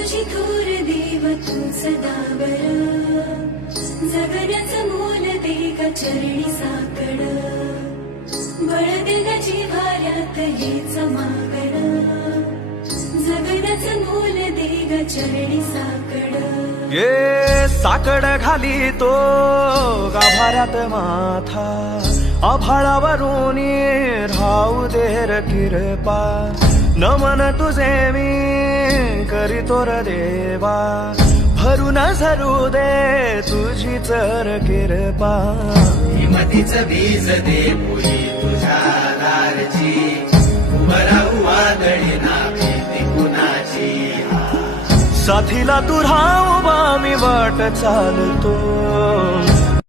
तुझी थोर देव तू सदा बरा, जगण्याचं मोल दे ग चरणी साकड, बळ दे ग जिव्हाऱ्यात हेच मागणं, जगण्याचं मोल दे ग चरणी साकड. ये साकड घाली तो गाभाऱ्यात माथा, आभाळावरून राहू दे र कृपा, नमन तुझे मी करीतो र देवा, भरून झरू दे तुझी चर कृपा. हिमतीचं बीज दे पुरी तुझ्या दारची, उभं राहू वादळी ना भीती कुणाची. साथीला तू राहू बा मी वाट चालतो,